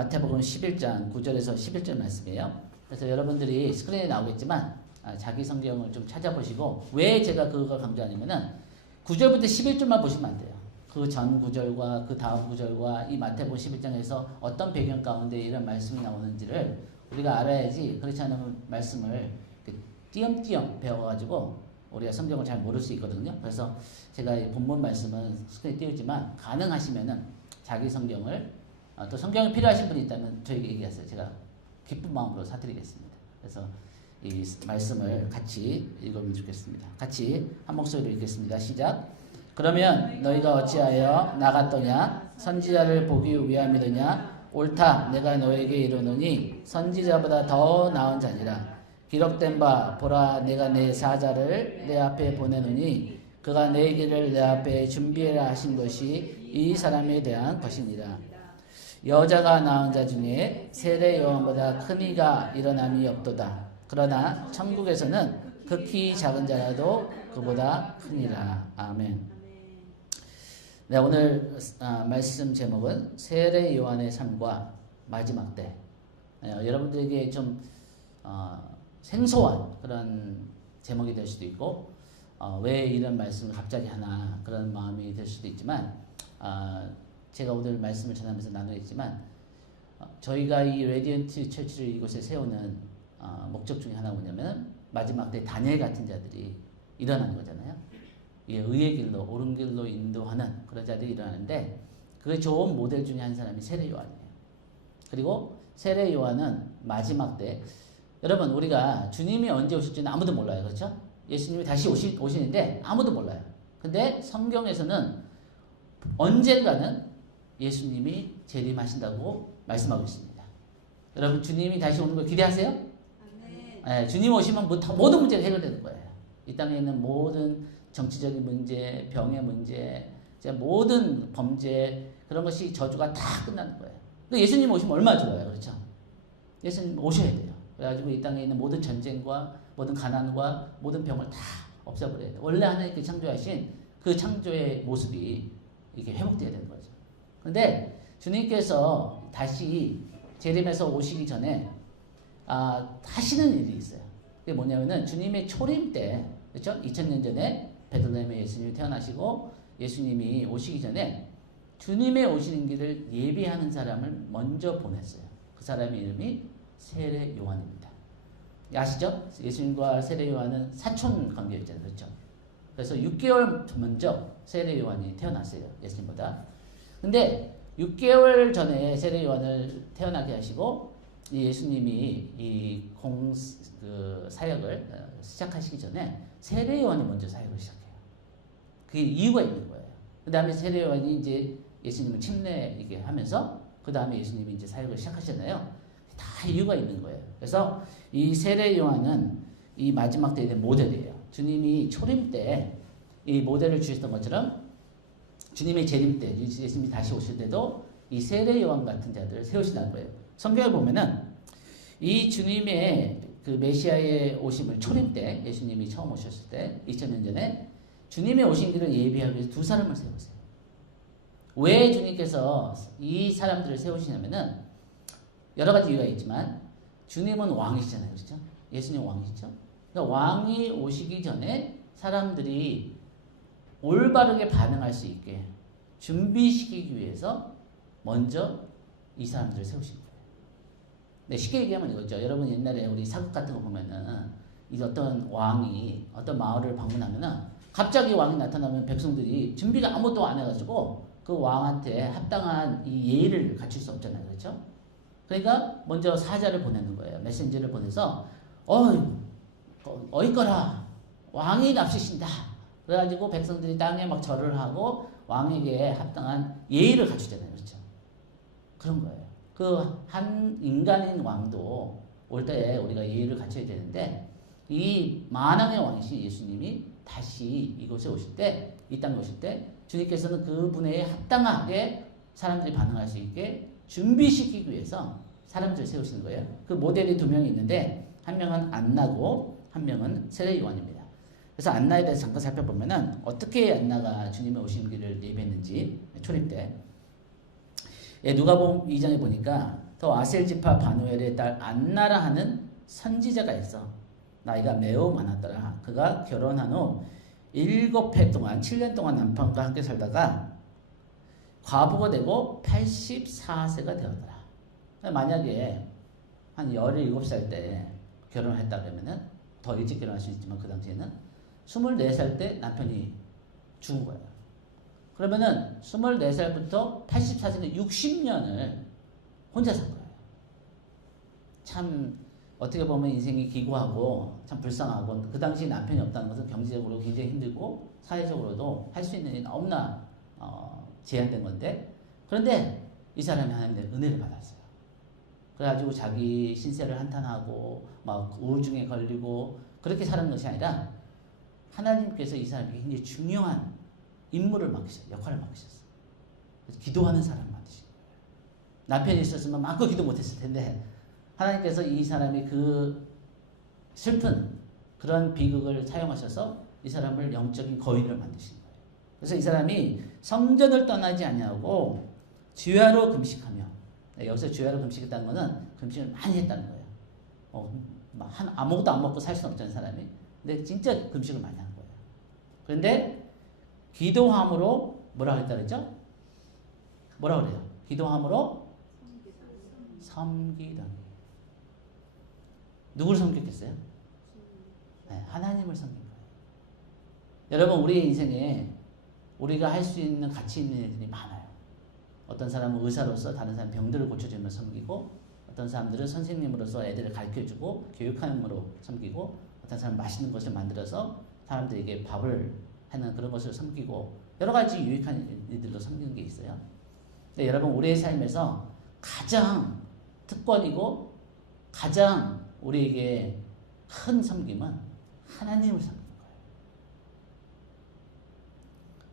마태복음 11장 9절에서 11절 말씀이에요. 그래서 여러분들이 스크린에 나오겠지만 자기 성경을 좀 찾아보시고, 왜 제가 그거 강조하냐면은 9절부터 11절만 보시면 안 돼요. 그 전 구절과 그 다음 구절과 이 마태복음 11장에서 어떤 배경 가운데 이런 말씀이 나오는지를 우리가 알아야지, 그렇지 않으면 말씀을 띄엄띄엄 배워가지고 우리가 성경을 잘 모를 수 있거든요. 그래서 제가 이 본문 말씀은 스크린에 띄우지만, 가능하시면은 자기 성경을, 또 성경이 필요하신 분이 있다면 저에게 얘기하세요. 제가 기쁜 마음으로 사드리겠습니다. 그래서 이 말씀을 같이 읽으면 좋겠습니다. 같이 한 목소리로 읽겠습니다. 시작. 그러면 너희가 어찌하여 나갔더냐? 선지자를 보기 위함이더냐? 옳다, 내가 너에게 이르노니 선지자보다 더 나은 자니라. 기록된 바 보라, 내가 내 사자를 내 앞에 보내노니 그가 내 길을 내 앞에 준비해라 하신 것이 이 사람에 대한 것이니라. 여자가 낳은 자 중에 세례 요한보다 큰 이가 일어남이 없도다. 그러나 천국에서는 극히 작은 자라도 그보다 크니라. 아멘. 네, 오늘 말씀 제목은 세례 요한의 삶과 마지막 때. 여러분들에게 좀 생소한 그런 제목이 될 수도 있고, 왜 이런 말씀을 갑자기 하나 그런 마음이 될 수도 있지만, 제가 오늘 말씀을 전하면서 나누겠지만, 저희가 이 레디언트 처치를 이곳에 세우는 목적 중에 하나가 뭐냐면, 마지막 때 다니엘 같은 자들이 일어나는 거잖아요. 의의 길로, 옳은 길로 인도하는 그런 자들이 일어나는데, 그 좋은 모델 중에 한 사람이 세례 요한이에요. 그리고 세례 요한은 마지막 때, 여러분, 우리가 주님이 언제 오실지는 아무도 몰라요. 그렇죠? 예수님이 다시 오시는데 아무도 몰라요. 근데 성경에서는 언젠가는 예수님이 재림하신다고 말씀하고 있습니다. 여러분, 주님이 다시 오는 걸 기대하세요? 네, 주님 오시면 모든 문제가 해결되는 거예요. 이 땅에 있는 모든 정치적인 문제, 병의 문제, 모든 범죄, 그런 것이 저주가 다 끝나는 거예요. 근데 예수님 오시면 얼마나 좋아요. 그렇죠? 예수님 오셔야 돼요. 그래가지고 이 땅에 있는 모든 전쟁과 모든 가난과 모든 병을 다 없애버려야 돼요. 원래 하나님께 창조하신 그 창조의 모습이 이렇게 회복되어야 되는 거죠. 근데 주님께서 다시 재림해서 오시기 전에 하시는 일이 있어요. 그게 뭐냐면은 주님의 초림 때, 그렇죠? 2000년 전에 베들레헴에 예수님이 태어나시고 예수님이 오시기 전에 주님의 오시는 길을 예비하는 사람을 먼저 보냈어요. 그 사람의 이름이 세례 요한입니다. 아시죠? 예수님과 세례 요한은 사촌 관계였잖아요. 그렇죠? 그래서 6개월 먼저 세례 요한이 태어났어요. 예수님보다. 근데 6개월 전에 세례 요한을 태어나게 하시고, 예수님이 사역을 시작하시기 전에 세례 요한이 먼저 사역을 시작해요. 그게 이유가 있는 거예요. 그 다음에 세례 요한이 이제 예수님을 침례하게 하면서, 그 다음에 예수님이 이제 사역을 시작하셨나요? 다 이유가 있는 거예요. 그래서 이 세례 요한은 이 마지막 때의 모델이에요. 주님이 초림 때 이 모델을 주셨던 것처럼, 주님의 재림 때, 예수님이 다시 오실 때도 이 세례 요한 같은 자들을 세우신다는 거예요. 성경을 보면은 이 주님의 그 메시아의 오심을, 초림 때, 예수님이 처음 오셨을 때 2000년 전에 주님의 오신 길을 예비하기 위해서 두 사람을 세우세요. 왜 주님께서 이 사람들을 세우시냐면은 여러 가지 이유가 있지만, 주님은 왕이시잖아요. 그렇죠? 예수님 왕이시죠? 그러니까 왕이 오시기 전에 사람들이 올바르게 반응할 수 있게 준비시키기 위해서 먼저 이 사람들을 세우신 거예요. 네, 쉽게 얘기하면 이거죠. 여러분, 옛날에 우리 사극 같은 거 보면은 이 어떤 왕이 어떤 마을을 방문하면은 갑자기 왕이 나타나면 백성들이 준비가 아무것도 안 해가지고 그 왕한테 합당한 이 예의를 갖출 수 없잖아요. 그렇죠? 그러니까 먼저 사자를 보내는 거예요. 메신저를 보내서 어이거라, 왕이 납시신다. 그래가지고 백성들이 땅에 막 절을 하고 왕에게 합당한 예의를 갖추잖아요. 그렇죠? 그런 거예요. 그 한 인간인 왕도 올 때 우리가 예의를 갖춰야 되는데, 이 만왕의 왕이신 예수님이 다시 이곳에 오실 때, 이 땅에 오실 때 주님께서는 그분에 합당하게 사람들이 반응할 수 있게 준비시키기 위해서 사람들을 세우시는 거예요. 그 모델이 두 명이 있는데, 한 명은 안나고 한 명은 세례 요한입니다. 그래서 안나에 대해서 잠깐 살펴보면은 어떻게 안나가 주님의 오신 길을 예비했는지, 초림 때. 누가복음 2장에 보니까 또 아셀 지파 바누엘의 딸 안나라 하는 선지자가 있어. 나이가 매우 많았더라. 그가 결혼한 후 7해 동안 7년 동안 남편과 함께 살다가 과부가 되고 84세가 되었더라. 만약에 한 17살 때 결혼했다 그러면은 더 일찍 결혼할 수 있지만 그 당시에는 24살 때 남편이 죽은 거예요. 그러면은 24살부터 84세는 60년을 혼자 산 거예요. 참 어떻게 보면 인생이 기구하고 참 불쌍하고 그 당시 남편이 없다는 것은 경제적으로 굉장히 힘들고 사회적으로도 할 수 있는 일이 너무나 제한된 건데, 그런데 이 사람이 하나님의 은혜를 받았어요. 그래가지고 자기 신세를 한탄하고 막 우울증에 걸리고 그렇게 사는 것이 아니라 하나님께서 이 사람에게 굉장히 중요한 임무를 맡기셨어요. 역할을 맡기셨어요. 그래서 기도하는 사람을 만드신 거예요. 남편이 있었으면 마음껏 기도 못했을 텐데 하나님께서 이 사람이 그 슬픈 그런 비극을 사용하셔서 이 사람을 영적인 거인을 만드신 거예요. 그래서 이 사람이 성전을 떠나지 아니하고 주야로 금식하며, 여기서 주야로 금식했다는 것은 금식을 많이 했다는 거예요. 아무것도 안 먹고 살 수는 없잖아요, 사람이. 근데 진짜 금식을 많이 하는 거예요. 그런데 기도함으로 뭐라 그랬다 그랬죠? 뭐라 그래요? 기도함으로 섬기더니. 누구를 섬겼겠어요? 네, 하나님을 섬긴 거예요. 여러분, 우리의 인생에 우리가 할 수 있는 가치 있는 일들이 많아요. 어떤 사람은 의사로서 다른 사람 병들을 고쳐주며 섬기고, 어떤 사람들은 선생님으로서 애들을 가르쳐주고 교육함으로 섬기고, 어떤 사람은 맛있는 것을 만들어서 사람들에게 밥을 하는 그런 것을 섬기고, 여러 가지 유익한 일들로 섬기는 게 있어요. 근데 여러분, 우리의 삶에서 가장 특권이고 가장 우리에게 큰 섬김은 하나님을 섬기는 거예요.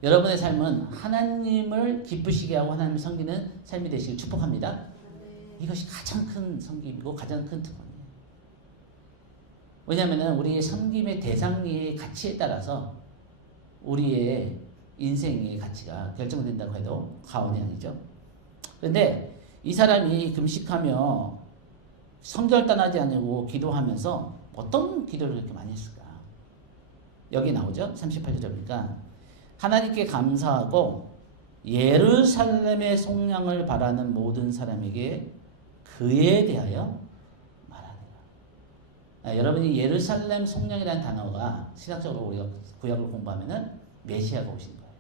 여러분의 삶은 하나님을 기쁘시게 하고 하나님을 섬기는 삶이 되시길 축복합니다. 이것이 가장 큰 섬김이고 가장 큰 특권이에요. 왜냐하면 우리의 섬김의 대상의 가치에 따라서 우리의 인생의 가치가 결정된다고 해도 과언이 아니죠. 그런데 이 사람이 금식하며 성전을 떠나지 않고 기도하면서 어떤 기도를 그렇게 많이 했을까? 여기 나오죠. 38절 보니까 하나님께 감사하고 예루살렘의 속량을 바라는 모든 사람에게 그에 대하여 말하니라. 여러분이 예루살렘 속량이라는 단어가 신학적으로 우리가 구약을 공부하면은 메시아가 오신 거예요.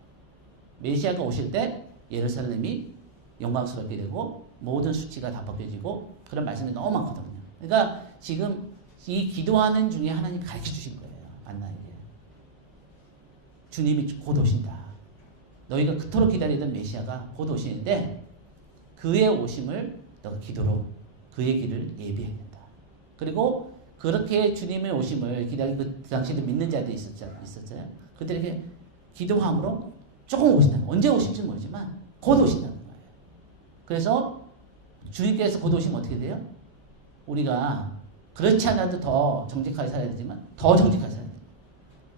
메시아가 오실 때 예루살렘이 영광스럽게 되고 모든 수치가 다 벗겨지고 그런 말씀이 너무 많거든요. 그러니까 지금 이 기도하는 중에 하나님이 가르쳐 주신 거예요. 안나에게. 주님이 곧 오신다. 너희가 그토록 기다리던 메시아가 곧 오시는데 그의 오심을 너가 기도로 그의 길을 예비해야 된다. 그리고 그렇게 주님의 오심을 기다리고 그 당시에도 믿는 자들이 있었잖아요. 그들에게 기도함으로 조금 오신다. 언제 오실지 모르지만 곧 오신다는 거예요. 그래서 주님께서 곧 오시면 어떻게 돼요? 우리가 그렇지 않아도 더 정직하게 살아야 되지만 더 정직하게 살아야 돼요.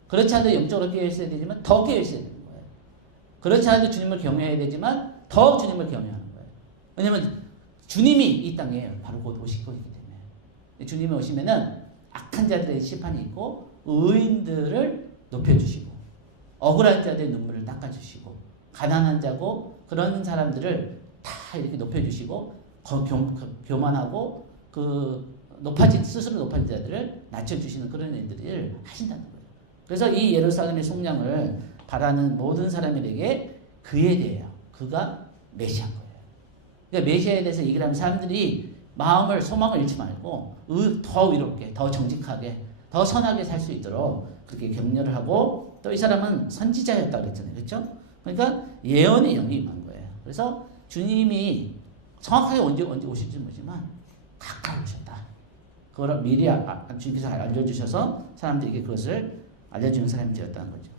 그렇지 않아도 영적으로 깨어 있어야 되지만 더 깨어 있어야 되는 거예요. 그렇지 않아도 주님을 경외해야 되지만 더 주님을 경외하는 거예요. 왜냐하면 주님이 이 땅에 바로 곧 오실 거기 때문에. 주님이 오시면은 악한 자들의 심판이 있고 의인들을 높여주시고 억울한 자들의 눈물을 닦아주시고 가난한 자고 그런 사람들을 다 이렇게 높여주시고 교만하고 그 스스로 높아진 자들을 낮춰주시는 그런 일들을 하신다는 거예요. 그래서 이 예루살렘의 속량을 바라는 모든 사람들에게 그에 대해요. 그가 메시아인 거예요. 그러니까 메시아에 대해서 얘기를 하면 사람들이 마음을 소망을 잃지 말고 더 위롭게, 더 정직하게, 더 선하게 살 수 있도록 그렇게 격려를 하고 또 이 사람은 선지자였다고 그랬잖아요. 그렇죠? 그러니까 예언의 영이 임한 거예요. 그래서 주님이 정확하게 언제 오실지 모르지만 가까이 오셨다. 그걸 미리 주님께서 알려주셔서 사람들에게 그것을 알려주는 사람이 되었다는 거죠.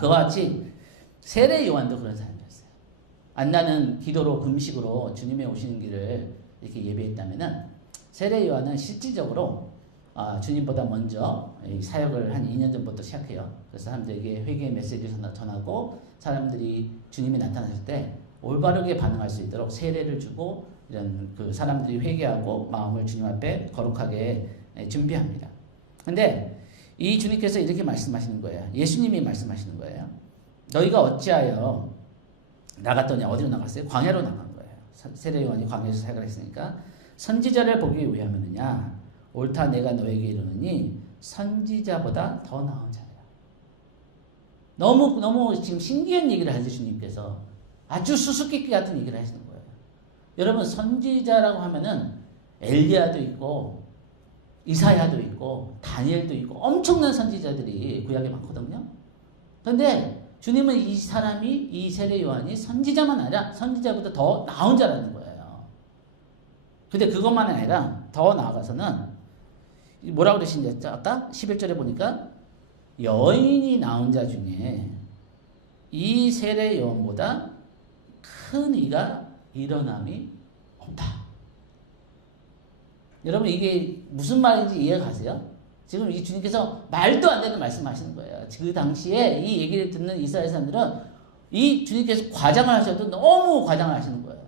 그와 같이 세례 요한도 그런 사람이었어요. 안나는 기도로 금식으로 주님의 오시는 길을 이렇게 예배했다면은 세례 요한은 실질적으로 주님보다 먼저 사역을 한 2년 전부터 시작해요. 그래서 사람들에게 회개의 메시지를 전하고 사람들이 주님이 나타나실 때 올바르게 반응할 수 있도록 세례를 주고 이런 그 사람들이 회개하고 마음을 주님 앞에 거룩하게 준비합니다. 근데 이 주님께서 이렇게 말씀하시는 거예요. 예수님이 말씀하시는 거예요. 너희가 어찌하여 나갔더니 어디로 나갔어요? 광야로 나간 거예요. 세례 요한이 광야에서 사역을 했으니까 선지자를 보기 위함이느냐 옳다 내가 너에게 이르노니 선지자보다 더 나은 자니라. 너무 지금 신기한 얘기를 하죠. 주님께서 아주 수수께끼 같은 얘기를 하시는 거예요. 여러분 선지자라고 하면은 엘리야도 있고 이사야도 있고 다니엘도 있고 엄청난 선지자들이 구약에 많거든요. 그런데 주님은 이 사람이 이 세례 요한이 선지자만 아니라 선지자보다 더 나은 자라는 거예요. 근데 그것만 아니라 더 나아가서는 뭐라고 그러신지 아까 11절에 보니까 여인이 낳은 자 중에 이 세례 요한보다 큰 이가 일어남이 없다. 여러분 이게 무슨 말인지 이해가 가세요? 지금 이 주님께서 말도 안 되는 말씀하시는 거예요. 그 당시에 이 얘기를 듣는 이스라엘 사람들은 이 주님께서 과장을 하셔도 너무 과장을 하시는 거예요.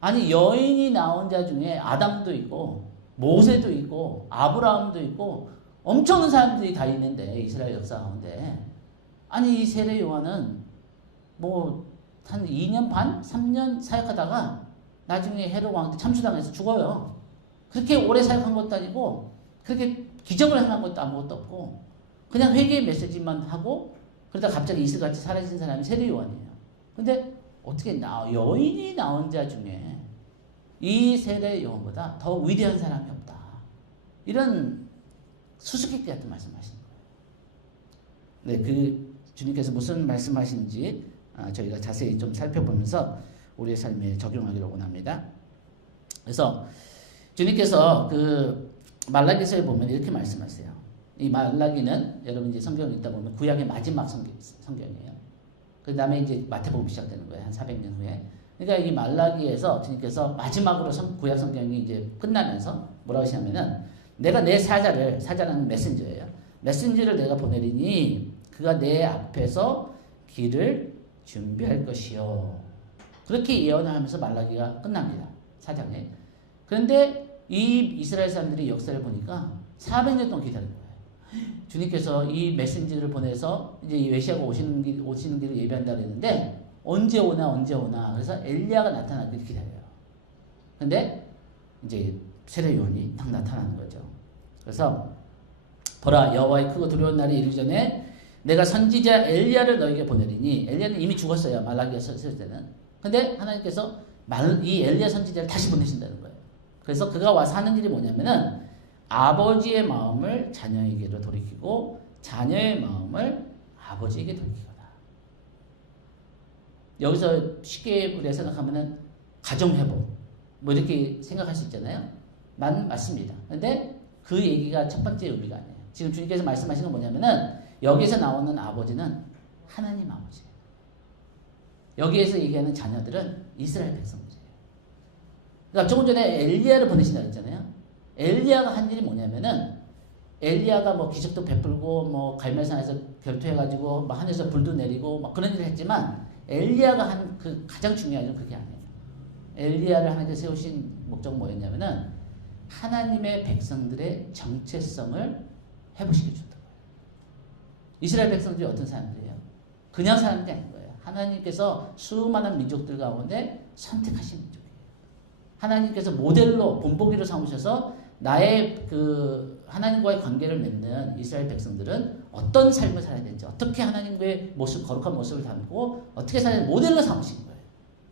아니 여인이 나온 자 중에 아담도 있고 모세도 있고 아브라함도 있고 엄청난 사람들이 다 있는데 이스라엘 역사 가운데 아니 이 세례 요한은 뭐 한 2년 반? 3년 사역하다가 나중에 헤롯 왕한테 참수당해서 죽어요. 그렇게 오래 사역한 것도 아니고 그렇게 기적을 행한 것도 아무것도 없고 그냥 회개의 메시지만 하고 그러다 갑자기 이슬같이 사라진 사람이 세례 요한이에요. 근데 어떻게 여인이 나온 자 중에 이 세례 요한보다 더 위대한 사람이 없다. 이런 수수께끼 같은 말씀하시는 거예요. 네, 그 주님께서 무슨 말씀하시는지 저희가 자세히 좀 살펴보면서 우리의 삶에 적용하기를 원합니다. 그래서 주님께서 그 말라기서에 보면 이렇게 말씀하세요. 이 말라기는 여러분 이제 성경을 읽다 보면 구약의 마지막 성경이에요. 그 다음에 이제 마태복음이 시작되는 거예요. 한 400년 후에. 그러니까 이 말라기에서 주님께서 마지막으로 구약 성경이 이제 끝나면서 뭐라고 하시냐면은 내가 내 사자는 메신저예요. 메신저를 내가 보내리니 그가 내 앞에서 길을 준비할 것이요. 그렇게 예언을 하면서 말라기가 끝납니다. 4장에. 그런데 이 이스라엘 사람들이 역사를 보니까 400년 동안 기다린 거예요. 주님께서 이 메신저를 보내서 이제 이 메시아가 오시는 길을 예비한다 그랬는데 언제 오나 그래서 엘리야가 나타나기를 기다려요. 근데 이제 세례 요한이 딱 나타나는 거죠. 그래서 보라 여호와의 크고 두려운 날이 이르기 전에 내가 선지자 엘리야를 너에게 보내리니 엘리야는 이미 죽었어요. 말라기가 썼을 때는. 근데 하나님께서 이 엘리야 선지자를 다시 보내신다는 거예요. 그래서 그가 와서 하는 일이 뭐냐면은 아버지의 마음을 자녀에게로 돌이키고 자녀의 마음을 아버지에게 돌이키거라. 여기서 쉽게 우리가 생각하면은 가정회복 뭐 이렇게 생각할 수 있잖아요. 맞습니다. 근데 그 얘기가 첫 번째 의미가 아니에요. 지금 주님께서 말씀하신 건 뭐냐면은 여기에서 나오는 아버지는 하나님 아버지예요. 여기에서 얘기하는 자녀들은 이스라엘 백성들이에요. 그러니까 조금 전에 엘리야를 보내신다고 했잖아요. 엘리야가 한 일이 뭐냐면은 엘리야가 뭐 기적도 베풀고 뭐 갈멜산에서 결투해가지고 막 하늘에서 불도 내리고 막 그런 일을 했지만 엘리야가 한 그 가장 중요한 일은 그게 아니에요. 엘리야를 하나님께서 세우신 목적은 뭐였냐면은 하나님의 백성들의 정체성을 회복시켜 준다. 이스라엘 백성들이 어떤 사람들이에요? 그냥 사람이 아닌 거예요. 하나님께서 수많은 민족들 가운데 선택하신 민족이에요. 하나님께서 모델로 본보기로 삼으셔서 나의 그 하나님과의 관계를 맺는 이스라엘 백성들은 어떤 삶을 살아야 되는지, 어떻게 하나님과의 거룩한 모습을 담고 어떻게 살아야 되는지 모델로 삼으신 거예요.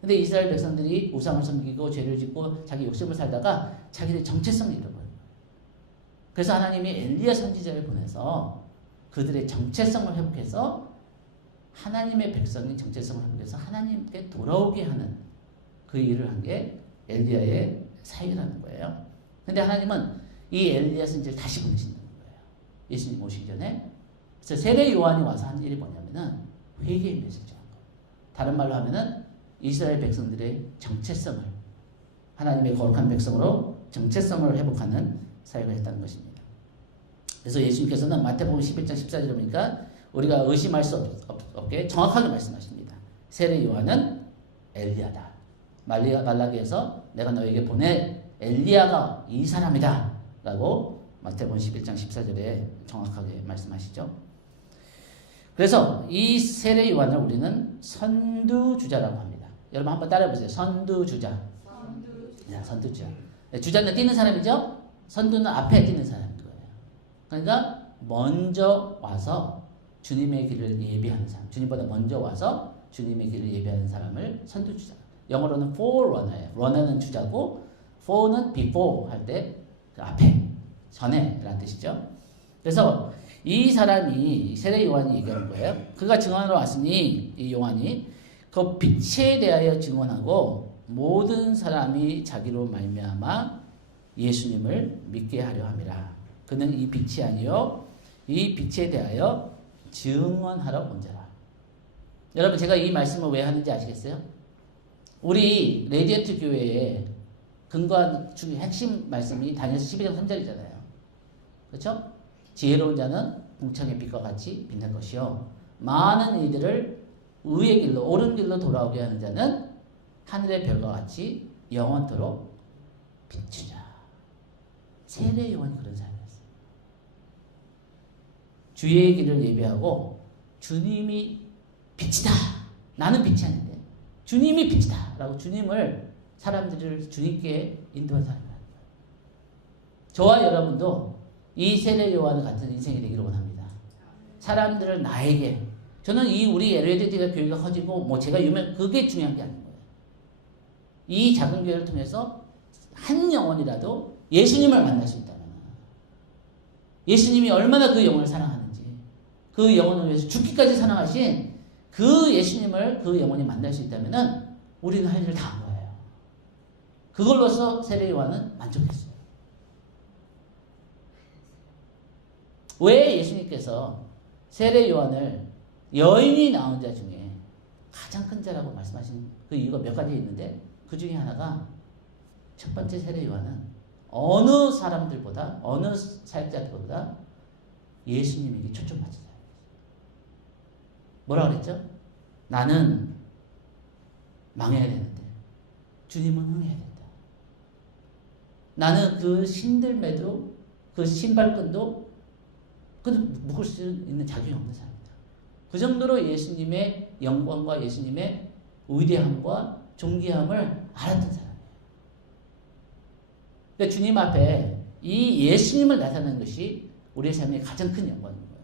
근데 이스라엘 백성들이 우상을 섬기고 죄를 짓고 자기 욕심을 살다가 자기들의 정체성을 잃어버려요. 그래서 하나님이 엘리야 선지자를 보내서 그들의 정체성을 회복해서 하나님의 백성이 정체성을 회복해서 하나님께 돌아오게 하는 그 일을 한 게 엘리야의 사역이라는 거예요. 근데 하나님은 이 엘리야 선지자를 다시 보내신다는 거예요. 예수님 오시기 전에. 그래서 세례 요한이 와서 한 일이 뭐냐면은 회개의 메시지한 거예요. 다른 말로 하면은 이스라엘 백성들의 정체성을 하나님의 거룩한 백성으로 정체성을 회복하는 사역을 했다는 것입니다. 그래서 예수님께서는 마태복음 11장 14절에 보니까 우리가 의심할 수 없게 정확하게 말씀하십니다. 세례 요한은 엘리야다. 말라기에서 내가 너에게 보낼 엘리야가 이 사람이다 라고 마태복음 11장 14절에 정확하게 말씀하시죠. 그래서 이 세례 요한을 우리는 선두주자라고 합니다. 여러분 한번 따라해보세요. 선두주자. 선두주자. 주자는 뛰는 사람이죠. 선두는 앞에 뛰는 사람인 거예요. 그러니까 먼저 와서 주님의 길을 예비하는 사람, 주님보다 먼저 와서 주님의 길을 예비하는 사람을 선두주자. 영어로는 forerunner예요. runner는 주자고 for는 before 할 때 그 앞에, 전에 라는 뜻이죠. 그래서 이 사람이 세례 요한이 얘기하는 거예요. 그가 증언하러 왔으니 이 요한이 그 빛에 대하여 증언하고 모든 사람이 자기로 말미암아 예수님을 믿게 하려 함이라. 그는 이 빛이 아니요 이 빛에 대하여 증언하러 온 자라. 여러분 제가 이 말씀을 왜 하는지 아시겠어요? 우리 레디언트 교회에 근거한 중에 핵심 말씀이 다니엘서 12장 3절이잖아요. 그렇죠? 지혜로운 자는 궁창의 빛과 같이 빛날 것이요 많은 이들을 의의 길로 옳은 길로 돌아오게 하는 자는 하늘의 별과 같이 영원토록 비추자. 세례 요한이 그런 사람이었어요. 주의 길을 예비하고 주님이 빛이다. 나는 빛이 아닌데 주님이 빛이다 라고 주님을 사람들을 주님께 인도한 사람이에요. 저와 여러분도 이 세례 요한 같은 인생이 되기를 원합니다. 사람들을 나에게 저는 이 우리 LAD가 교회가 커지고 뭐 제가 유명 그게 중요한 게 아닌 거예요. 이 작은 교회를 통해서 한 영혼이라도 예수님을 만날 수 있다면 예수님이 얼마나 그 영혼을 사랑하는지 그 영혼을 위해서 죽기까지 사랑하신 그 예수님을 그 영혼이 만날 수 있다면 우리는 할 일을 다 한 거예요. 그걸로서 세례 요한은 만족했어요. 왜 예수님께서 세례 요한을 여인이 낳은 자 중에 가장 큰 자라고 말씀하신 그 이유가 몇 가지 있는데 그 중에 하나가 첫 번째 세례 요한은 어느 사람들보다 어느 사역자들보다 예수님에게 초점 맞추자. 뭐라 그랬죠? 나는 망해야 되는데 주님은 흥해야 된다. 나는 그 신들매도 그 신발끈도 묶을 수 있는 자격이 없는 사람이다. 그 정도로 예수님의 영광과 예수님의 위대함과 존귀함을 알았던 사람이에요. 그러니까 주님 앞에 이 예수님을 나타내는 것이 우리의 삶의 가장 큰 영광인 거예요.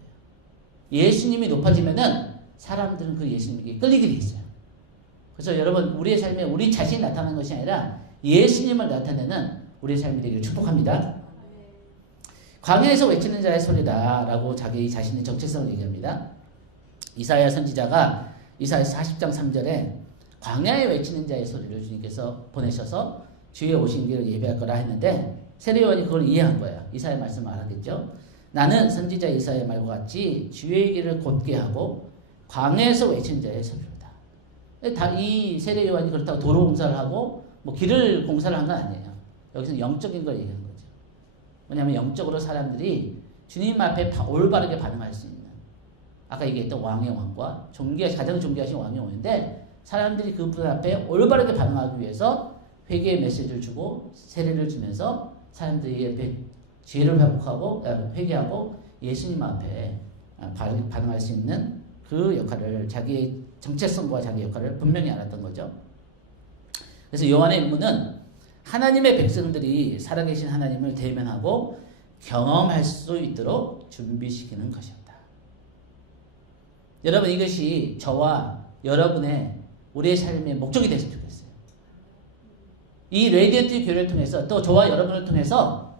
예수님이 높아지면은 사람들은 그 예수님에게 끌리게 돼 있어요. 그래서 여러분 우리의 삶에 우리 자신이 나타나는 것이 아니라 예수님을 나타내는 우리의 삶이 되기를 축복합니다. 광야에서 외치는 자의 소리다 라고 자기 자신의 정체성을 얘기합니다. 이사야 선지자가 이사야 40장 3절에 광야에 외치는 자의 소리를 주님께서 보내셔서 주의 오신 길을 예배할 거라 했는데 세례 요한이 그걸 이해한 거예요. 이사야 말씀을 알았겠죠. 나는 선지자 이사야의 말과 같이 주의 길을 곧게 하고 광야에서 외치는 자의 소리로다. 이 세례 요한이 그렇다고 도로 공사를 하고 뭐 길을 공사를 한 건 아니에요. 여기서는 영적인 걸 얘기하는 거죠. 뭐냐면 영적으로 사람들이 주님 앞에 올바르게 반응할 수 있는 아까 얘기했던 왕의 왕과 가장 존귀하신 왕의 왕인데 사람들이 그분 앞에 올바르게 반응하기 위해서 회개의 메시지를 주고 세례를 주면서 사람들이 죄를 회복하고 회개하고 예수님 앞에 반응할 수 있는 그 역할을 자기의 정체성과 자기 역할을 분명히 알았던 거죠. 그래서 요한의 임무는 하나님의 백성들이 살아계신 하나님을 대면하고 경험할 수 있도록 준비시키는 것이었다. 여러분 이것이 저와 여러분의 우리의 삶의 목적이 됐으면 좋겠어요. 이 레디언트 교회를 통해서 또 저와 여러분을 통해서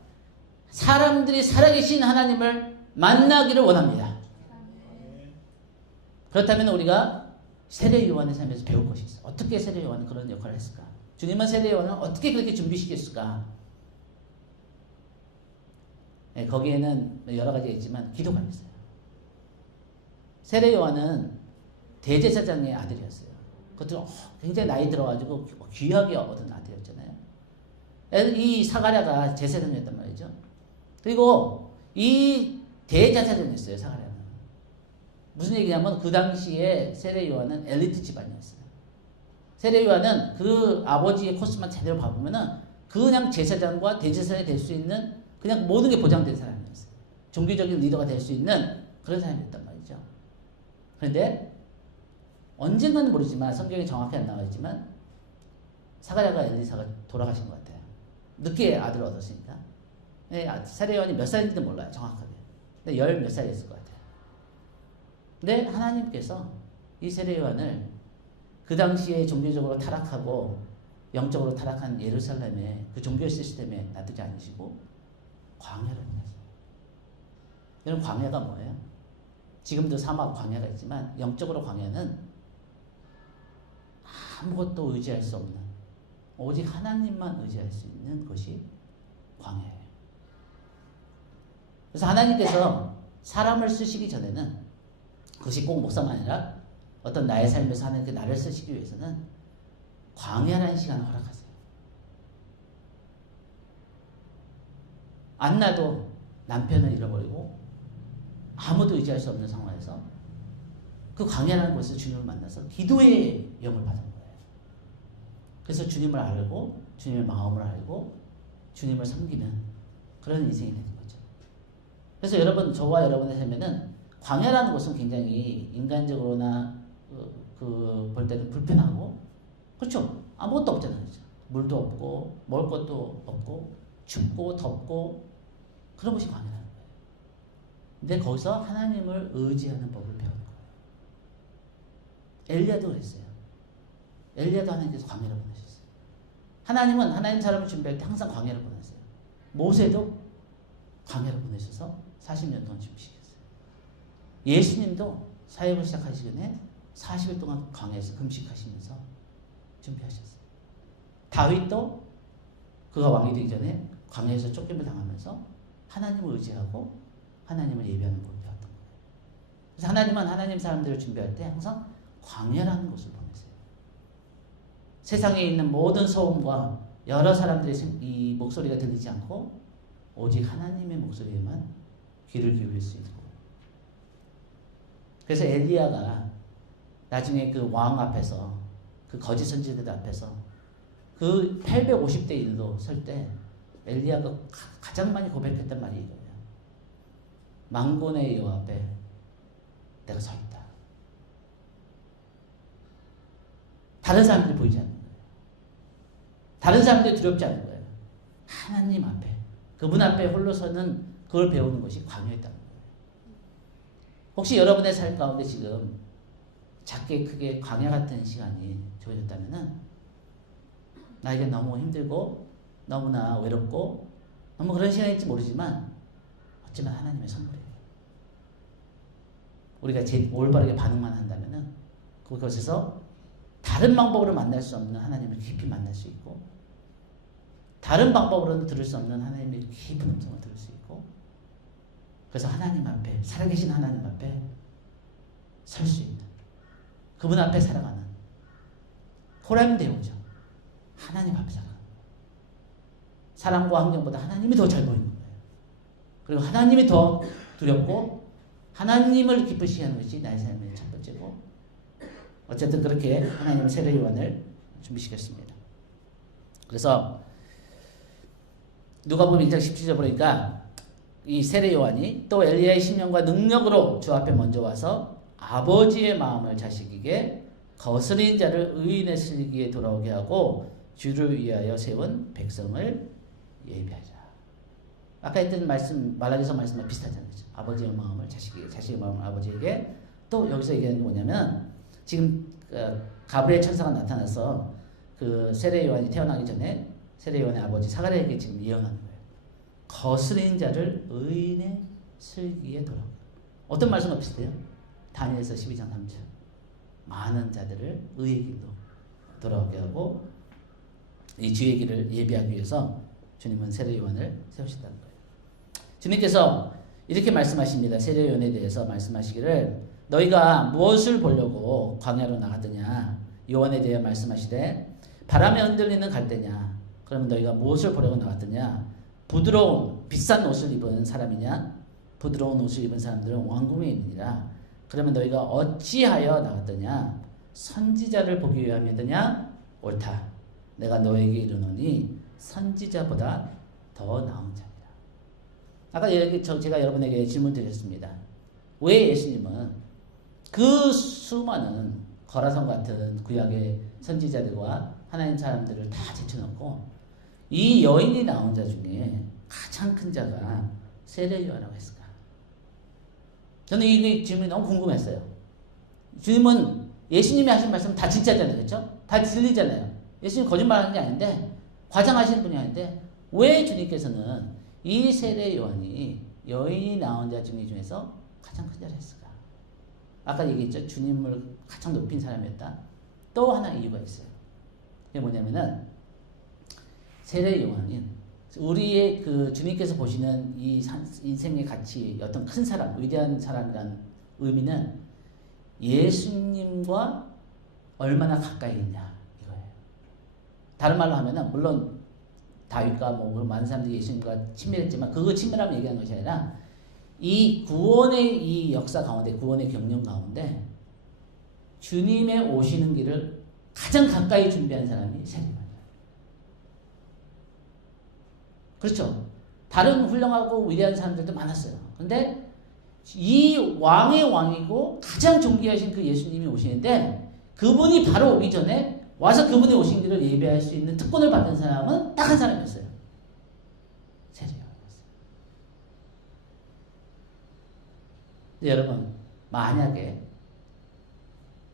사람들이 살아계신 하나님을 만나기를 원합니다. 그렇다면 우리가 세례 요한의 삶에서 배울 것이 있어요. 어떻게 세례 요한은 그런 역할을 했을까? 주님은 세례 요한을 어떻게 그렇게 준비시켰을까? 네, 거기에는 여러 가지가 있지만 기도가 있어요. 세례 요한은 대제사장의 아들이었어요. 그것도 굉장히 나이 들어가지고 귀하게 얻은 아들이었잖아요. 이 사가랴가 제사장이었단 말이죠. 그리고 이 대제사장이었어요. 사가랴는. 무슨 얘기냐면 그 당시에 세례 요한은 엘리트 집안이었어요. 세례 요한은 그 아버지의 코스만 제대로 봐보면은 그냥 제사장과 대제사장이 될 수 있는 그냥 모든 게 보장된 사람이었어요. 종교적인 리더가 될 수 있는 그런 사람이었단 말이죠. 그런데 언젠가는 모르지만 성경에 정확히 안 나와 있지만 사가랴가 엘리사가 돌아가신 것 같아요. 늦게 아들을 얻었으니까. 세례 요한이 몇 살인지도 몰라요. 정확하게. 근데 열 몇 살이었을 것 같아요. 근데 하나님께서 이 세례 요한을 그 당시에 종교적으로 타락하고 영적으로 타락한 예루살렘의 그 종교 시스템에 놔두지 않으시고 광야를 보냈어요. 여러분 광야가 뭐예요? 지금도 사막 광야가 있지만 영적으로 광야는 아무것도 의지할 수 없는 오직 하나님만 의지할 수 있는 것이 광야예요. 그래서 하나님께서 사람을 쓰시기 전에는 그것이 꼭 목사만 아니라 어떤 나의 삶에서 하나님께 나를 쓰시기 위해서는 광야라는 시간을 허락하세요. 안 나도 남편을 잃어버리고 아무도 의지할 수 없는 상황에서 그 광야라는 곳에서 주님을 만나서 기도의 영을 받은 거예요. 그래서 주님을 알고 주님의 마음을 알고 주님을 섬기는 그런 인생이 되는 거죠. 그래서 여러분, 저와 여러분의 삶에는 광야라는 곳은 굉장히 인간적으로나 볼 때는 불편하고, 그렇죠? 아무것도 없잖아요. 그렇죠? 물도 없고 먹을 것도 없고 춥고 덥고 그런 곳이 광야라는 거예요. 근데 거기서 하나님을 의지하는 법을 배우는 거예요. 엘리야도 그랬어요. 엘리야도 하나님께서 광야를 보내셨어요. 하나님은 하나님 사람을 준비할 때 항상 광야를 보냈어요. 모세도 광야를 보내셔서 40년 동안 준비시켰어요. 예수님도 사역을 시작하시기 전에 40일 동안 광야에서 금식하시면서 준비하셨어요. 다윗도 그가 왕이 되기 전에 광야에서 쫓김을 당하면서 하나님을 의지하고 하나님을 예배하는 법을 배웠던 거예요. 그래서 하나님은 하나님 사람들을 준비할 때 항상 광야라는 곳을 보내세요. 세상에 있는 모든 소음과 여러 사람들의 이 목소리가 들리지 않고 오직 하나님의 목소리에만 귀를 기울일 수 있는 거예요. 그래서 엘리야가 나중에 그 왕 앞에서 그 거짓 선지자들 앞에서 그 850대 1로 설 때 엘리야가 가장 많이 고백했던 말이 이거예요. 만군의 여호와 앞에 내가 서 있다. 다른 사람들이 보이지 않는 거예요. 다른 사람들이 두렵지 않은 거예요. 하나님 앞에, 그분 앞에 홀로 서는 그걸 배우는 것이 광야였다는 거예요. 혹시 여러분의 삶 가운데 지금 작게 크게 광야 같은 시간이 주어졌다면은 나에게 너무 힘들고 너무나 외롭고 너무 그런 시간일지 모르지만 어쩌면 하나님의 선물이에요. 우리가 올바르게 반응만 한다면은 그것에서 다른 방법으로 만날 수 없는 하나님을 깊이 만날 수 있고, 다른 방법으로는 들을 수 없는 하나님의 깊은 음성을 들을 수 있고, 그래서 하나님 앞에, 살아계신 하나님 앞에 설 수 있는, 그분 앞에 살아가는 호람대오죠. 하나님 앞에 살아가는 거예요. 사람과 환경보다 하나님이 더 잘 보이는 거예요. 그리고 하나님이 더 두렵고 하나님을 기쁘시게 하는 것이 나의 삶의 첫 번째고, 어쨌든 그렇게 하나님은 세례 요한을 준비시켰습니다. 그래서 누가복음 1장 17절 보니까 이 세례 요한이 또 엘리야의 심령과 능력으로 주 앞에 먼저 와서 아버지의 마음을 자식에게 거스린 자를 의인의 슬기에 돌아오게 하고 주를 위하여 세운 백성을 예비하자. 아까 했던 말씀, 말라기서 말씀과 비슷하잖아요. 아버지의 마음을 자식에게, 자식의 마음을 아버지에게. 또 여기서 얘기하는 게 뭐냐면 지금 가브리엘 천사가 나타나서 그 세례 요한이 태어나기 전에 세례 요한의 아버지 사가랴에게 지금 예언하는 거예요. 거스린 자를 의인의 슬기에 돌아오게. 어떤 말씀과 비슷해요? 다니엘서 12장 3절. 많은 자들을 의의 길로 돌아오게 하고 이 주의 길을 예비하기 위해서 주님은 세례 요한을 세우셨다는 거예요. 주님께서 이렇게 말씀하십니다. 세례 요한에 대해서 말씀하시기를 너희가 무엇을 보려고 광야로 나갔더냐. 요한에 대해 말씀하시되 바람에 흔들리는 갈대냐. 그러면 너희가 무엇을 보려고 나갔더냐. 부드러운 비싼 옷을 입은 사람이냐. 부드러운 옷을 입은 사람들은 왕궁에 있느니라. 그러면 너희가 어찌하여 나갔더냐. 선지자를 보기 위함이더냐 옳다. 내가 너에게 이르노니 선지자보다 더 나은 자니라. 아까 제가 여러분에게 질문 드렸습니다. 왜 예수님은 그 수많은 거라선 같은 구약의 선지자들과 하나님 사람들을 다 제쳐놓고 이 여인이 나온 자 중에 가장 큰 자가 세례 요한이라고 했을까? 저는 이 질문이 너무 궁금했어요. 주님은 예수님이 하신 말씀 다 진짜잖아요. 그렇죠? 다 진리잖아요. 예수님 거짓말하는 게 아닌데 과장하시는 분이 아닌데 왜 주님께서는 이 세례 요한이 여인이 나온 자 중에서 가장 큰 자를 했을까? 아까 얘기했죠. 주님을 가장 높인 사람이었다. 또 하나 이유가 있어요. 그게 뭐냐면은 세례 요한은 우리의 그 주님께서 보시는 이 인생의 가치, 어떤 큰 사람, 위대한 사람이란 의미는 예수님과 얼마나 가까이 있냐 이거예요. 다른 말로 하면은 물론 다윗과 뭐 많은 사람들이 예수님과 친밀했지만 그거 친밀함을 얘기하는 것이 아니라 이 구원의 이 역사 가운데, 구원의 경륜 가운데 주님의 오시는 길을 가장 가까이 준비한 사람이 세례요한이에요. 그렇죠. 다른 훌륭하고 위대한 사람들도 많았어요. 근데 이 왕의 왕이고 가장 존귀하신 그 예수님이 오시는데 그분이 바로 오기 전에 와서 그분이 오신 길을 예배할 수 있는 특권을 받은 사람은 딱 한 사람이었어요. 세례요한이었어요. 근데 여러분, 만약에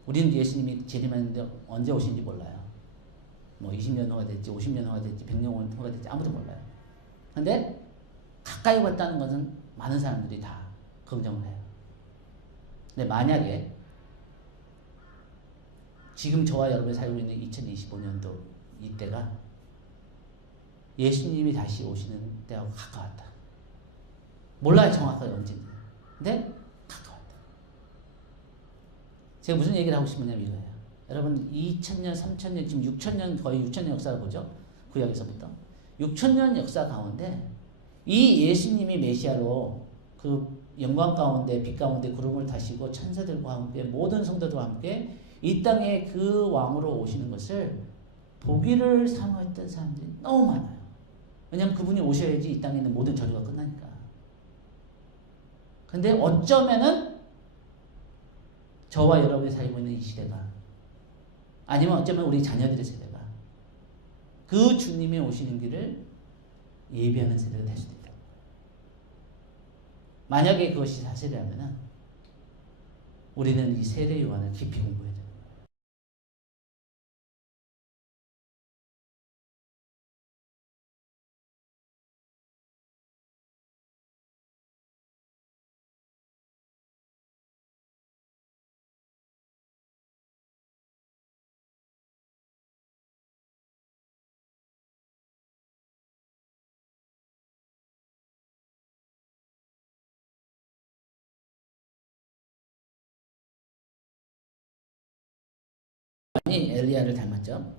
우리는 예수님이 재림하는데 언제 오신지 몰라요. 뭐 20년 후가 됐지, 50년 후가 됐지, 100년 후가 됐지 아무도 몰라요. 근데 가까이 왔다는 것은 많은 사람들이 다 긍정을 해요. 근데 만약에 지금 저와 여러분이 살고 있는 2025년도 이때가 예수님이 다시 오시는 때하고 가까웠다. 몰라요, 정확하게 언제인지. 근데 가까웠다. 제가 무슨 얘기를 하고 싶으냐면 이거예요. 여러분 2000년, 3000년, 지금 6000년, 거의 6000년 역사를 보죠. 구약에서부터. 6000년 역사 가운데 이 예수님이 메시아로 그 영광 가운데 빛 가운데 구름을 타시고 천사들과 함께 모든 성도들과 함께 이 땅에 그 왕으로 오시는 것을 보기를 사모했던 사람들이 너무 많아요. 왜냐하면 그분이 오셔야지 이 땅에 있는 모든 저주가 끝나니까. 근데 어쩌면은 저와 여러분이 살고 있는 이 시대가 아니면 어쩌면 우리 자녀들의 세대가 그 주님이 오시는 길을 예비하는 세대가 될 수도 있다. 만약에 그것이 사실이라면 우리는 이 세례 요한을 깊이 공부해야 돼요. 엘리야를 닮았죠.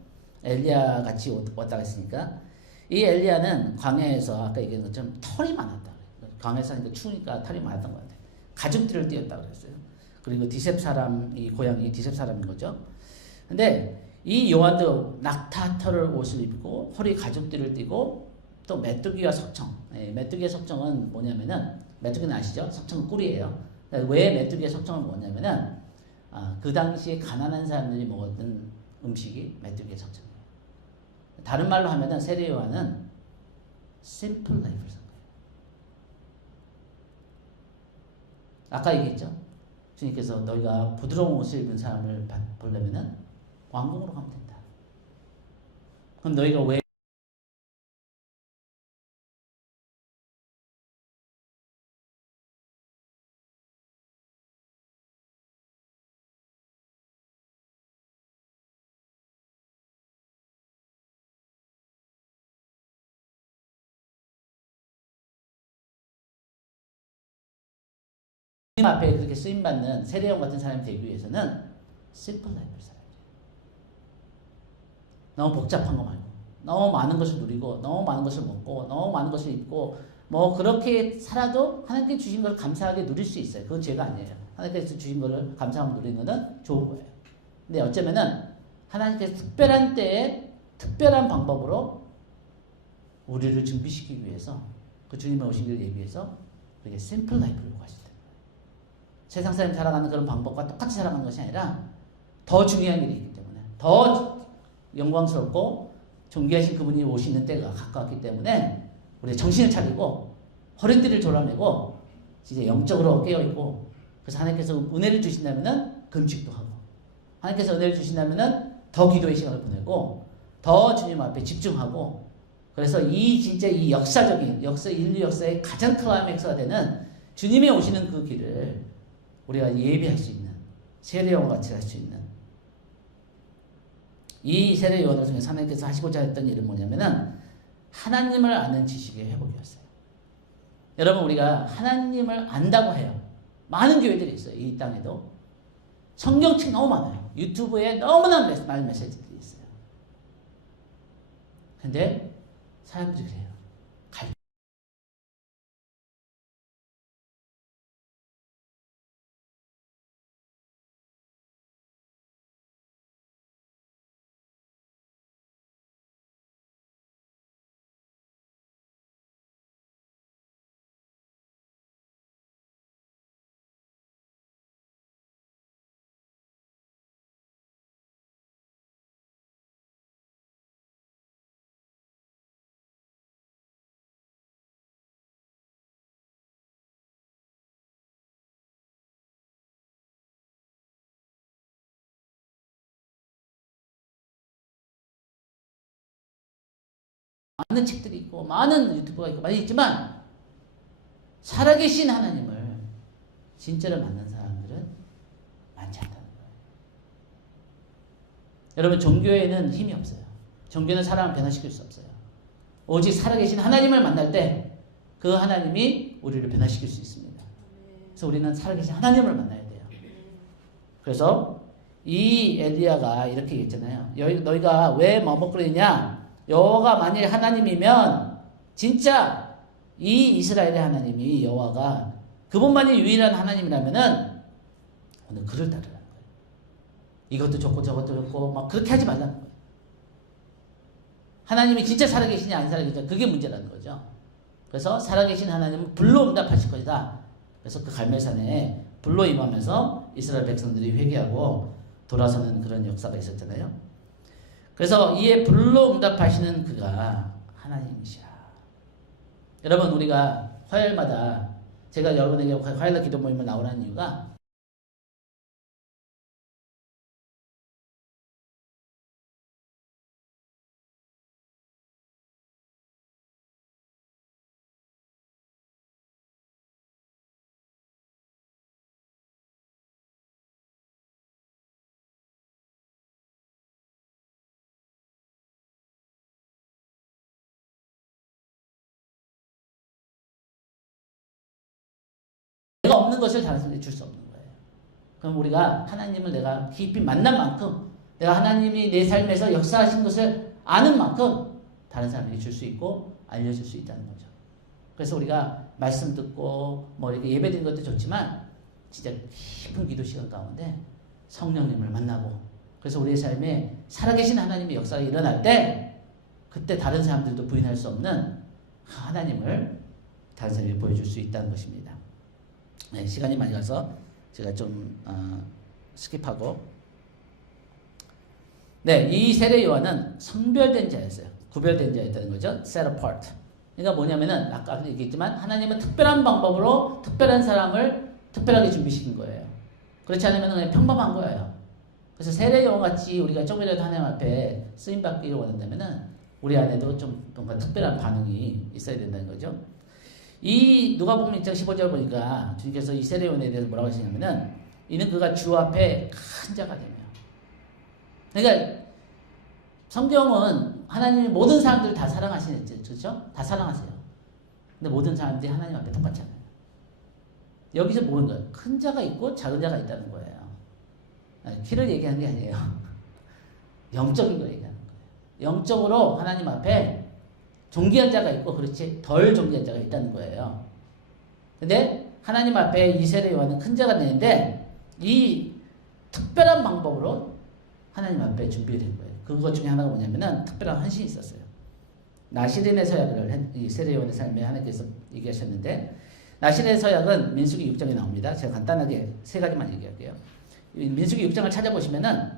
엘리야 같이 왔다 했으니까 이 엘리야는 광야에서 아까 얘기한 것처럼 털이 많았다. 광야에서 하니까 추우니까 털이 많았던 것 같아요. 가죽들을 띄었다 그랬어요. 그리고 디셉 사람, 이 고향이 디셉 사람인 거죠. 근데 이 요한도 낙타 털을 옷을 입고 허리 가죽들을 띠고 또 메뚜기와 석청. 메뚜기의 석청은 뭐냐면은 메뚜기는 아시죠? 석청은 꿀이에요. 왜 메뚜기의 석청은 뭐냐면은 그 당시에 가난한 사람들이 먹었던 음식이 메뚜기의 석청이에요. 다른 말로 하면은 세례 요한은 simple life를 산 거예요. 아까 얘기했죠? 주님께서 너희가 부드러운 옷을 입은 사람을 보려면은 왕궁으로 가면 된다. 그럼 너희가 왜 주님 앞에 그렇게 쓰임받는 세례형 같은 사람이 되기 위해서는 simple life를 살아야 돼요. 너무 복잡한 거 말고 너무 많은 것을 누리고 너무 많은 것을 먹고 너무 많은 것을 입고 뭐 그렇게 살아도 하나님께 주신 걸 감사하게 누릴 수 있어요. 그건 죄가 아니에요. 하나님께서 주신 것을 감사하고 누리는 것은 좋은 거예요. 근데 어쩌면은 하나님께서 특별한 때에 특별한 방법으로 우리를 준비시키기 위해서 그 주님의 오신 길을 예비해서 그게 심플 라이프를 요구하신다. 세상 사람이 살아가는 그런 방법과 똑같이 살아가는 것이 아니라 더 중요한 일이 있기 때문에 더 영광스럽고 존귀하신 그분이 오시는 때가 가까웠기 때문에 우리 정신을 차리고 허리띠를 졸라매고 진짜 영적으로 깨어있고 그래서 하나님께서 은혜를 주신다면은 금식도 하고 하나님께서 은혜를 주신다면은 더 기도의 시간을 보내고 더 주님 앞에 집중하고 그래서 이 진짜 이 역사적인 인류 역사의 가장 클라이맥스가 되는 주님이 오시는 그 길을 우리가 예비할 수 있는 세례요한 같이 할 수 있는 이 세례요한을 통해 하나님께서 하시고자 했던 일은 뭐냐면은 하나님을 아는 지식의 회복이었어요. 여러분 우리가 하나님을 안다고 해요. 많은 교회들이 있어요. 이 땅에도 성경책 너무 많아요. 유튜브에 너무나 많은 메시지들이 있어요. 근데 사람들이 그래요. 많은 책들이 있고 많은 유튜브가 있고 많이 있지만 살아계신 하나님을 진짜로 만난 사람들은 많지 않다는 거예요. 여러분 종교에는 힘이 없어요. 종교는 사람을 변화시킬 수 없어요. 오직 살아계신 하나님을 만날 때 그 하나님이 우리를 변화시킬 수 있습니다. 그래서 우리는 살아계신 하나님을 만나야 돼요. 그래서 이 엘리야가 이렇게 얘기했잖아요. 너희가 왜 머뭇거리냐? 여호와가 만일 하나님이면 진짜 이 이스라엘의 하나님이 여호와가 그분만이 유일한 하나님이라면은 오늘 그를 따르라는 거예요. 이것도 좋고 저것도 좋고 막 그렇게 하지 말라는 거예요. 하나님이 진짜 살아계시냐 안 살아계시냐 그게 문제라는 거죠. 그래서 살아계신 하나님은 불로 응답하실 것이다. 그래서 그 갈멜산에 불로 임하면서 이스라엘 백성들이 회개하고 돌아서는 그런 역사가 있었잖아요. 그래서 이에 불로 응답하시는 그가 하나님이시라. 여러분 우리가 화요일마다 제가 여러분에게 화요일 기도 모임을 나오라는 이유가 내가 없는 것을 다른 사람에게 줄 수 없는 거예요. 그럼 우리가 하나님을 내가 깊이 만난 만큼 내가 하나님이 내 삶에서 역사하신 것을 아는 만큼 다른 사람에게 줄 수 있고 알려줄 수 있다는 거죠. 그래서 우리가 말씀 듣고 뭐 이렇게 예배 드리는 것도 좋지만 진짜 깊은 기도 시간 가운데 성령님을 만나고 그래서 우리의 삶에 살아계신 하나님의 역사가 일어날 때 그때 다른 사람들도 부인할 수 없는 하나님을 다른 사람에게 보여줄 수 있다는 것입니다. 네, 시간이 많이 가서 제가 좀 스킵하고 네, 이 세례 요한은 성별된 자였어요. 구별된 자였다는 거죠. set apart. 그러니까 뭐냐면은 아까 얘기했지만 하나님은 특별한 방법으로 특별한 사람을 특별하게 준비시킨 거예요. 그렇지 않으면 그냥 평범한 거예요. 그래서 세례 요한 같이 우리가 조금이라도 하나님 앞에 쓰임 받기를 원한다면은 우리 안에도 좀 뭔가 특별한 반응이 있어야 된다는 거죠. 이 누가복음 1장 15절 보니까 주님께서 이 세례 요한에 대해서 뭐라고 하시냐면은 이는 그가 주 앞에 큰 자가 되며 그러니까 성경은 하나님이 모든 사람들을 다 사랑하시는 그렇죠? 다 사랑하세요. 근데 모든 사람들이 하나님 앞에 똑같지 않아요. 여기서 뭐는 거예요? 큰 자가 있고 작은 자가 있다는 거예요. 키를 얘기하는 게 아니에요. 영적인 걸 얘기하는 거예요. 영적으로 하나님 앞에 존귀한 자가 있고 그렇지 덜 존귀한 자가 있다는 거예요. 근데 하나님 앞에 이 세례 요한은 큰 자가 되는데 이 특별한 방법으로 하나님 앞에 준비된 거예요. 그것 중에 하나가 뭐냐면은 특별한 헌신이 있었어요. 나시린의 서약을 이 세례요한의 삶에 하나님께서 얘기하셨는데, 나시린의 서약은 민수기 6장에 나옵니다. 제가 간단하게 세 가지만 얘기할게요. 민수기 6장을 찾아보시면은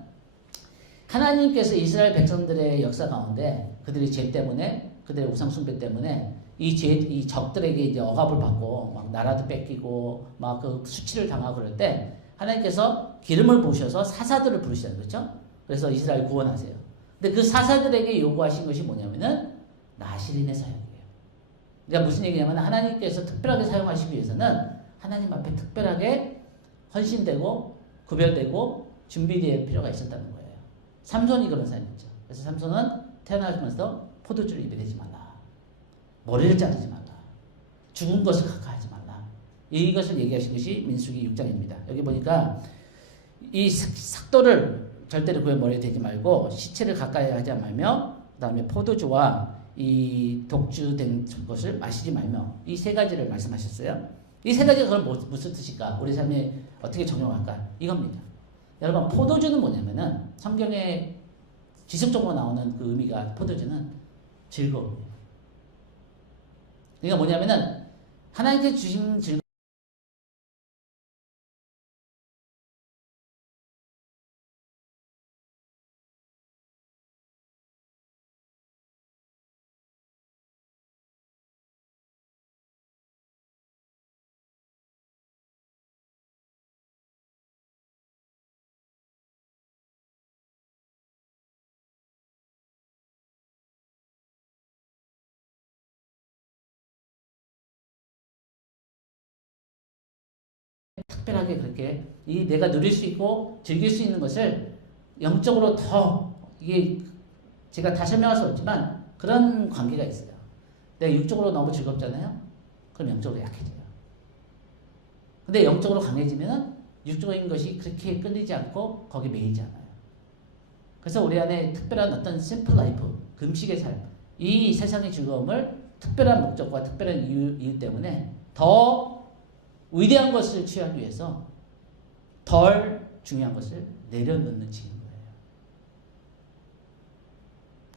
하나님께서 이스라엘 백성들의 역사 가운데 그들의 죄 때문에, 그들의 우상 숭배 때문에 이 적들에게 이제 억압을 받고 막 나라도 뺏기고 막 그 수치를 당하고 그럴 때 하나님께서 기름을 부으셔서 사사들을 부르시잖아요. 그렇죠? 그래서 이스라엘 구원하세요. 근데 그 사사들에게 요구하신 것이 뭐냐면은 나시린의 서약이에요. 그러니까 무슨 얘기냐면 하나님께서 특별하게 사용하시기 위해서는 하나님 앞에 특별하게 헌신되고 구별되고 준비될 필요가 있었다는 거예요. 삼손이 그런 사람이죠. 그래서 삼손은 태어나면서 포도주를 입에 대지 말라. 머리를 자르지 말라. 죽은 것을 가까이하지 말라. 이것을 얘기하신 것이 민수기 6장입니다. 여기 보니까 이 삭도를 절대로 그의 머리에 대지 말고 시체를 가까이 하지 말며 그 다음에 포도주와 이 독주된 것을 마시지 말며 이 세 가지를 말씀하셨어요. 이 세 가지가 그럼 무슨 뜻일까? 우리 삶에 어떻게 적용할까? 이겁니다. 여러분, 포도주는 뭐냐면은 성경에 지속적으로 나오는 그 의미가 포도주는 즐거움이에요. 그러니까 뭐냐면은 하나님께 주신 즐거움, 특별하게 그렇게 이 내가 누릴 수 있고 즐길 수 있는 것을 영적으로 더 이게 제가 다 설명할 수 없지만 그런 관계가 있어요. 내가 육적으로 너무 즐겁잖아요. 그럼 영적으로 약해져요. 근데 영적으로 강해지면은 육적인 것이 그렇게 끌리지 않고 거기 매이지 않아요. 그래서 우리 안에 특별한 어떤 심플 라이프, 금식의 삶, 이 세상의 즐거움을 특별한 목적과 특별한 이유 때문에 더 위대한 것을 취하기 위해서 덜 중요한 것을 내려놓는 지인 거예요.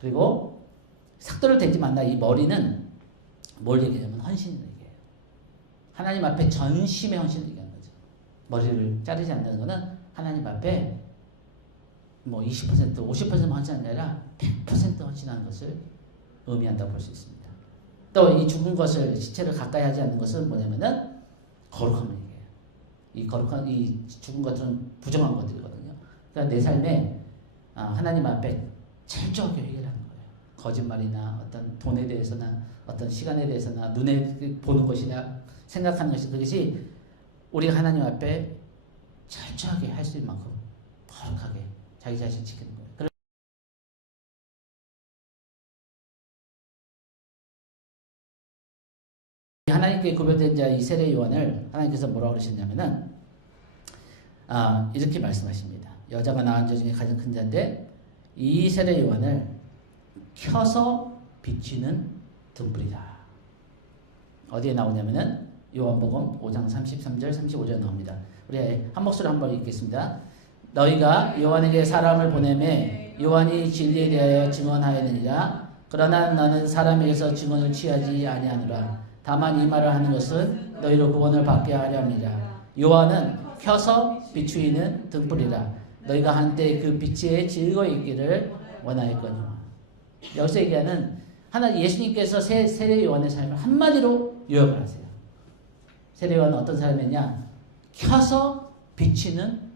그리고 삭도를 대지 말라. 이 머리는 뭘 얘기하냐면 헌신을 얘기해요. 하나님 앞에 전심의 헌신을 얘기하는 거죠. 머리를 자르지 않는 것은 하나님 앞에 뭐 20%, 50%만 헌신하는 게 아니라 100% 헌신하는 것을 의미한다고 볼 수 있습니다. 또 이 죽은 것을, 시체를 가까이 하지 않는 것은 뭐냐면은 거룩함을 얘기해요. 이 거룩한, 이 죽은 것들은 부정한 것들이거든요. 그러니까 내 삶에 하나님 앞에 철저하게 회개하는 거예요. 거짓말이나 어떤 돈에 대해서나 어떤 시간에 대해서나 눈에 보는 것이나 생각하는 것이 그것이 우리가 하나님 앞에 철저하게 할 수 있는 만큼 거룩하게 자기 자신 지키는 거예요. 하나님께 구별된 자 이 세례 요한을 하나님께서 뭐라고 그러셨냐면은 이렇게 말씀하십니다. 여자가 낳은 자 중에 가장 큰 자인데 이 세례 요한을 켜서 비추는 등불이다. 어디에 나오냐면은 요한복음 5장 33절 35절 나옵니다. 우리 한 목소리 한번 읽겠습니다. 너희가 요한에게 사람을 보내매 요한이 진리에 대하여 증언하였느니라. 그러나 너는 사람에게서 증언을 취하지 아니하노라. 다만 이 말을 하는 것은 너희로 구원을 받게 하려 함이라. 요한은 켜서 비추이는 등불이라. 너희가 한때 그 빛에 즐거이 있기를 원하였거니와. 여기서 얘기하는 예수님께서 세례 요한의 삶을 한마디로 요약을 하세요. 세례 요한은 어떤 사람이냐? 켜서 비추는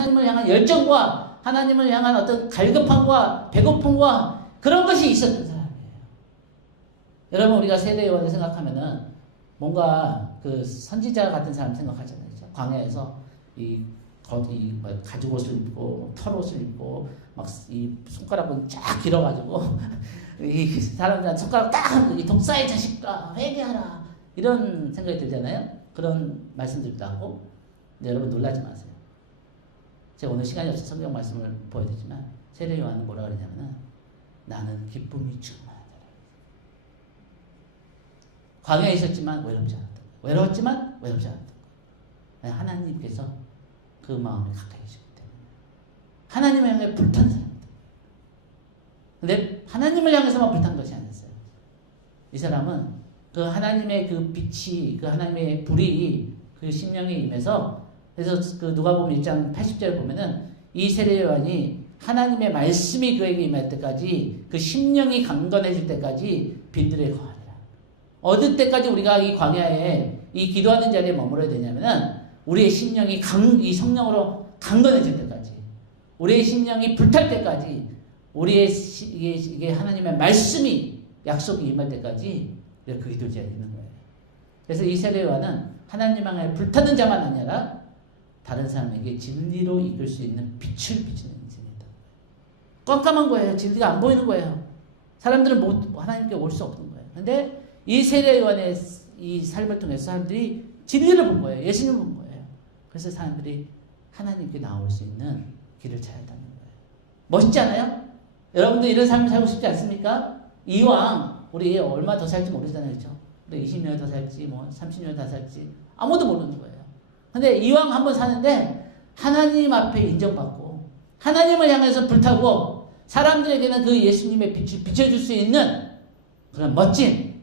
하나님을 향한 열정과 하나님을 향한 어떤 갈급함과 배고픔과 그런 것이 있었던 사람이에요. 여러분, 우리가 세례 요한을 생각하면은 뭔가 그 선지자 같은 사람 생각하잖아요. 그죠? 광야에서 가죽 옷을 입고 털 옷을 입고 막 이 손가락은 쫙 길어가지고 이 사람들 손가락 딱 이 독사의 자식아 회개하라 이런 생각이 들잖아요. 그런 말씀들도 하고. 근데 여러분 놀라지 마세요. 제가 오늘 시간이 없어서 성경 말씀을 보여드리지만 세례 요한은 뭐라 그러냐면은 나는 기쁨이 충만하다. 광야에 있었지만 외롭지 않았다. 외로웠지만 외롭지 않았다. 하나님께서 그 마음에 가까이 계시기 때문에 하나님을 향해 불탄 사람이다. 근데 하나님을 향해서만 불탄 것이 아니었어요. 이 사람은 그 하나님의 그 빛이 그 하나님의 불이 그 심령에 임해서 그래서 그 누가복음 1장 80절을 보면은 이 세례 요한이 하나님의 말씀이 그에게 임할 때까지 그 심령이 강건해질 때까지 빌들에 거하리라. 어느 때까지 우리가 이 광야에 이 기도하는 자리에 머물러야 되냐면은 우리의 심령이 이 성령으로 강건해질 때까지 우리의 심령이 불탈 때까지 우리의 이게 하나님의 말씀이 약속이 임할 때까지 우리가 그 기도 자리에 있는 거예요. 그래서 이 세례 요한은 하나님 향해 불타는 자만 아니라 다른 사람에게 진리로 이끌 수 있는 빛을 비추는 인생이다. 깜깜한 거예요. 진리가 안 보이는 거예요. 사람들은 하나님께 올 수 없는 거예요. 근데 이 세례 요한의 이 삶을 통해서 사람들이 진리를 본 거예요. 예수님을 본 거예요. 그래서 사람들이 하나님께 나올 수 있는 길을 찾았다는 거예요. 멋있지 않아요? 여러분들 이런 삶을 살고 싶지 않습니까? 이왕 우리 얼마 더 살지 모르잖아요. 그렇죠? 우리 20년 더 살지 뭐 30년 더 살지 아무도 모르는 거예요. 근데 이왕 한번 사는데 하나님 앞에 인정받고 하나님을 향해서 불타고 사람들에게는 그 예수님의 빛을 비춰줄 수 있는 그런 멋진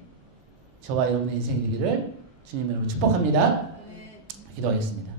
저와 여러분의 인생이기를 주님으로 축복합니다. 기도하겠습니다.